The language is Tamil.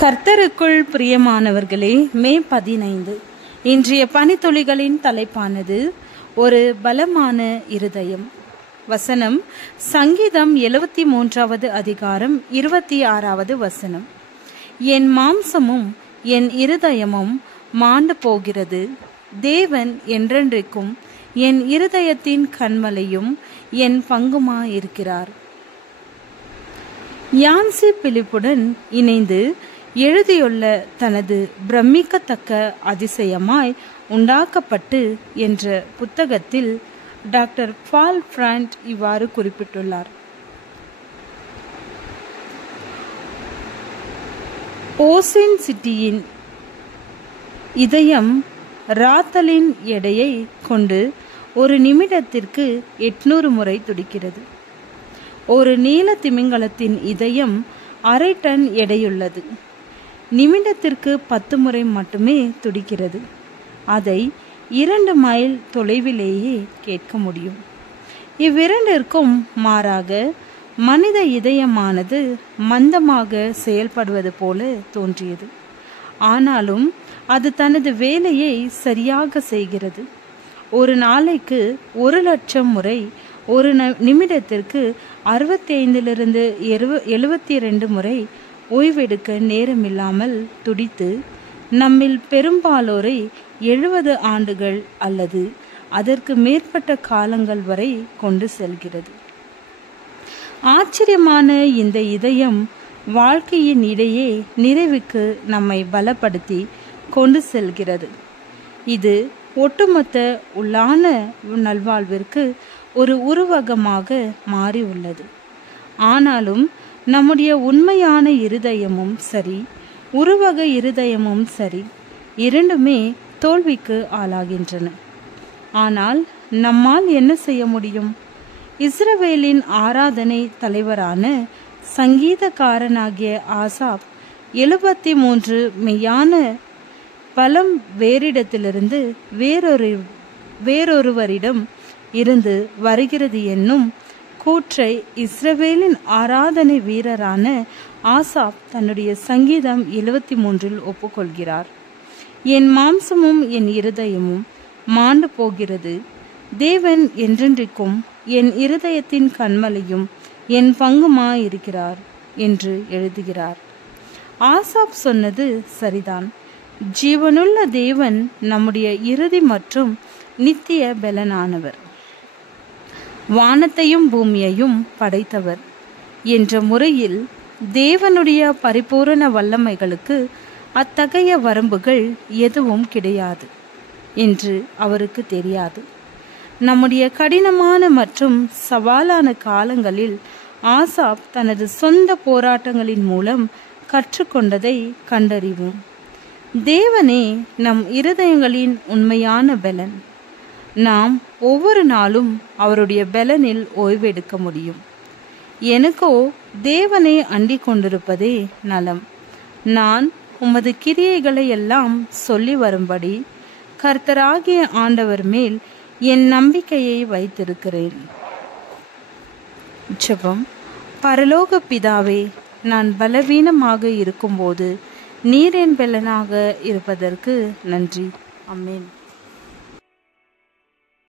கர்த்தருக்குள் பிரியமானவர்களே, மே 15 இன்றைய பணித்துளிகளின் தலைப்பானது ஒரு பலமான இருதயம். வசனம் சங்கீதம் 73வது அதிகாரம் 26வது வசனம். என் மாம்சமும் என் இருதயமும் மாண்டு போகிறது, தேவன் என்றென்றைக்கும் என் இருதயத்தின் கன்மலையும் என் பங்குமாயிருக்கிறார். யான்சி பிலிப்புடன் இணைந்து எழுதியுள்ள தனது பிரமிக்கத்தக்க அதிசயமாய் உண்டாக்கப்பட்டு என்ற புத்தகத்தில் டாக்டர் பால் பிராண்ட் இவ்வாறு குறிப்பிட்டுள்ளார். ஓசின் சிட்டியின் இதயம் ராத்தலின் எடையை கொண்டு ஒரு நிமிடத்திற்கு 800 முறை துடிக்கிறது. ஒரு நீல திமிங்கலத்தின் இதயம் 1/2 டன் எடையுள்ளது. நிமிடத்திற்கு 10 முறை மட்டுமே துடிக்கிறது. அதை 2 மைல் தொலைவிலேயே கேட்க முடியும். இவ்விரண்டிற்கும் மாறாக மனித இதயமானது மந்தமாக செயல்படுவது போல தோன்றியது. ஆனாலும் அது தனது வேலையை சரியாக செய்கிறது. ஒரு நாளைக்கு 1,00,000 முறை, ஒரு நிமிடத்திற்கு 65லிருந்து 72 முறை ஓய்வெடுக்க நேரமில்லாமல் துடித்து நம்மில் பெரும்பாலோரை 70 ஆண்டுகள் அல்லது அதற்கு மேற்பட்ட காலங்கள் வரை கொண்டு செல்கிறது. ஆச்சரியமான இந்த இதயம் வாழ்க்கையின் இடையே நிறைவுக்கு நம்மை பலப்படுத்தி கொண்டு செல்கிறது. இது ஒட்டுமொத்த உள்ளான நல்வாழ்விற்கு ஒரு உருவகமாக மாறி உள்ளது. ஆனாலும் நம்முடைய உண்மையான இருதயமும் சரி, உருவக இருதயமும் சரி, இரண்டுமே தோல்விக்கு ஆளாகின்றன. ஆனால் நம்மால் என்ன செய்ய முடியும்? இஸ்ரவேலின் ஆராதனை தலைவரான சங்கீதக்காரனாகிய ஆசாப் 73 மெய்யான பலம் வேறிடத்திலிருந்து வேறொருவரிடம் இருந்து வருகிறது என்னும் கூற்றை இஸ்ரவேலின் ஆராதனை வீரரான ஆசாப் தன்னுடைய சங்கீதம் 73 ஒப்புக்கொள்கிறார். என் மாம்சமும் என் இருதயமும் மாண்டு போகிறது, தேவன் என்றென்றைக்கும் என் இருதயத்தின் கன்மலையும் என் பங்குமாயிருக்கிறார் என்று எழுதுகிறார். ஆசாப் சொன்னது சரிதான். ஜீவனுள்ள தேவன் நம்முடைய இறுதி மற்றும் நித்திய பலனானவர், வானத்தையும் பூமியையும் படைத்தவர் என்ற முறையில் தேவனுடைய பரிபூரண வல்லமைகளுக்கு அத்தகைய வரம்புகள் எதுவும் கிடையாது என்று அவருக்கு தெரியாது. நம்முடைய கடினமான மற்றும் சவாலான காலங்களில் ஆசாப் தனது சொந்த போராட்டங்களின் மூலம் கற்றுக்கொண்டதை கண்டறிவோம். தேவனே நம் இருதயங்களின் உண்மையான பலன். நாம் ஒவ்வொரு நாளும் அவருடைய பலனில் ஓய்வெடுக்க முடியும். எனக்கோ தேவனை அண்டிக் கொண்டிருப்பதே நலம். நான் உமது கிரியைகளை எல்லாம் சொல்லி வரும்படி கர்த்தராகிய ஆண்டவர் மேல் என் நம்பிக்கையை வைத்திருக்கிறேன். ஜெபம். பரலோக பிதாவே, நான் பலவீனமாக இருக்கும்போது நீர் என் பலனாக இருப்பதற்கு நன்றி. ஆமென்.